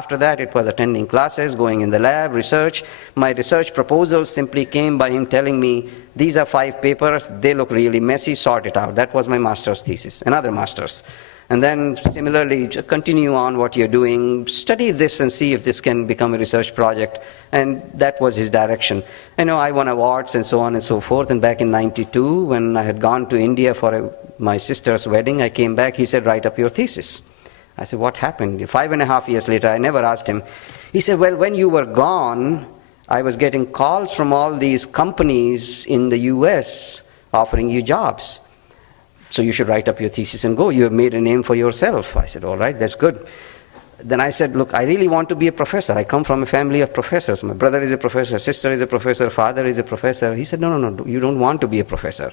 After that, it was attending classes, going in the lab, research. My research proposal simply came by him telling me, these are 5 papers, they look really messy, sort it out. That was my master's thesis, another master's. And then similarly, continue on what you're doing, study this and see if this can become a research project. And that was his direction. I won awards and so on and so forth. And back in '92, when I had gone to India for my sister's wedding, I came back, he said, write up your thesis. I said, what happened? 5.5 years later, I never asked him. He said, well, when you were gone, I was getting calls from all these companies in the US offering you jobs. So you should write up your thesis and go. You have made a name for yourself. I said, all right, that's good. Then I said, look, I really want to be a professor. I come from a family of professors. My brother is a professor, sister is a professor, father is a professor. He said, no, you don't want to be a professor.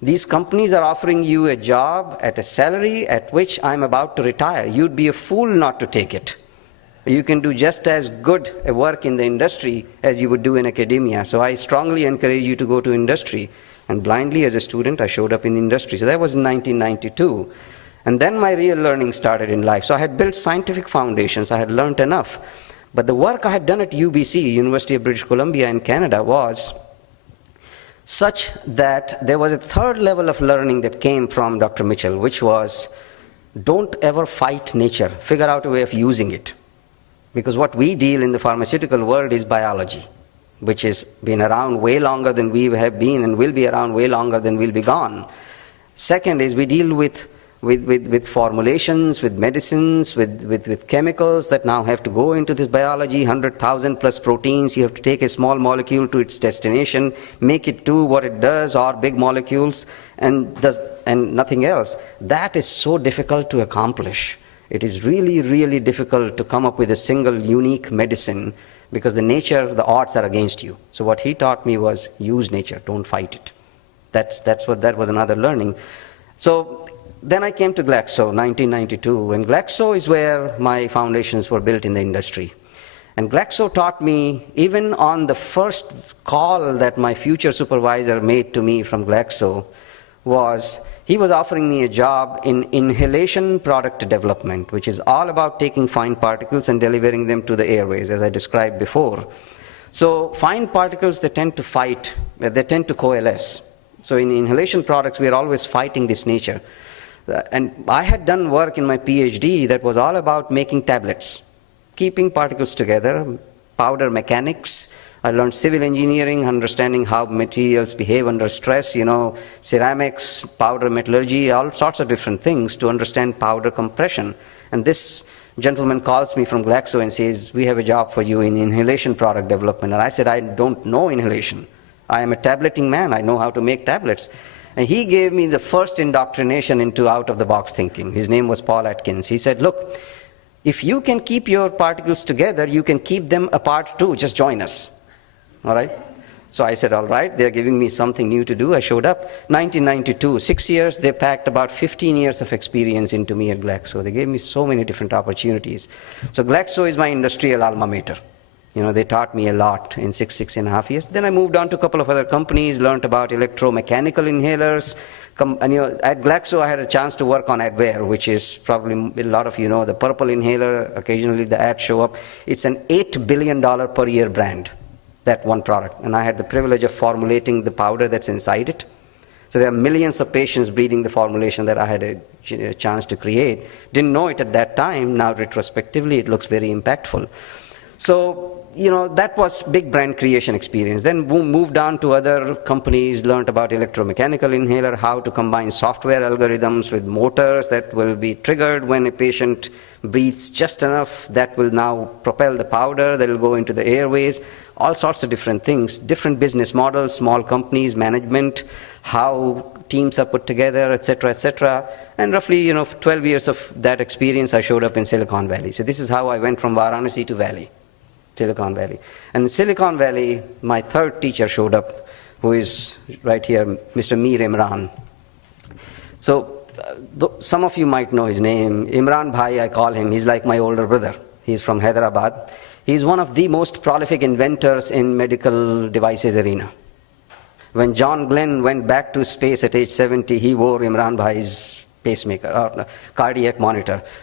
These companies are offering you a job at a salary at which I'm about to retire. You'd be a fool not to take it. You can do just as good a work in the industry as you would do in academia. So I strongly encourage you to go to industry. And blindly, as a student, I showed up in industry. So that was in 1992. And then my real learning started in life. So I had built scientific foundations. I had learned enough. But the work I had done at UBC, University of British Columbia in Canada, was such that there was a third level of learning that came from Dr. Mitchell, which was, don't ever fight nature. Figure out a way of using it. Because what we deal in the pharmaceutical world is biology, which has been around way longer than we have been and will be around way longer than we'll be gone. Second is we deal with formulations, with medicines, with chemicals that now have to go into this biology, 100,000 plus proteins. You have to take a small molecule to its destination, make it do what it does, or big molecules, and nothing else. That is so difficult to accomplish. It is really, really difficult to come up with a single unique medicine because the odds are against you. So what he taught me was use nature, don't fight it. That was another learning. So then I came to Glaxo, 1992, and Glaxo is where my foundations were built in the industry. And Glaxo taught me, even on the first call that my future supervisor made to me from Glaxo, he was offering me a job in inhalation product development, which is all about taking fine particles and delivering them to the airways, as I described before. So fine particles, they tend to fight, they tend to coalesce. So in inhalation products, we are always fighting this nature. And I had done work in my PhD that was all about making tablets, keeping particles together, powder mechanics. I learned civil engineering, understanding how materials behave under stress, ceramics, powder metallurgy, all sorts of different things to understand powder compression. And this gentleman calls me from Glaxo and says, we have a job for you in inhalation product development. And I said, I don't know inhalation. I am a tableting man. I know how to make tablets. And he gave me the first indoctrination into out-of-the-box thinking. His name was Paul Atkins. He said, look, if you can keep your particles together, you can keep them apart too. Just join us. All right? So I said, all right, they're giving me something new to do. I showed up. 1992, 6 years, they packed about 15 years of experience into me at Glaxo. They gave me so many different opportunities. So Glaxo is my industrial alma mater. They taught me a lot in 6.5 years. Then I moved on to a couple of other companies, learned about electromechanical inhalers. At Glaxo, I had a chance to work on Advair, which is probably a lot of you know, the purple inhaler. Occasionally the ads show up. It's an $8 billion per year brand, that one product. And I had the privilege of formulating the powder that's inside it. So there are millions of patients breathing the formulation that I had a chance to create. Didn't know it at that time. Now retrospectively, it looks very impactful. So, that was big brand creation experience. Then moved on to other companies, learned about electromechanical inhaler, how to combine software algorithms with motors that will be triggered when a patient breathes just enough. That will now propel the powder that will go into the airways. All sorts of different things, different business models, small companies, management, how teams are put together, et cetera, and roughly 12 years of that experience, I showed up in Silicon Valley. So this is how I went from Varanasi to Silicon Valley. And in Silicon Valley, my third teacher showed up, who is right here, Mr. Mir Imran. So some of you might know his name. Imran Bhai, I call him. He's like my older brother. He's from Hyderabad. He's one of the most prolific inventors in medical devices arena. When John Glenn went back to space at age 70, he wore Imran Bhai's pacemaker, or cardiac monitor.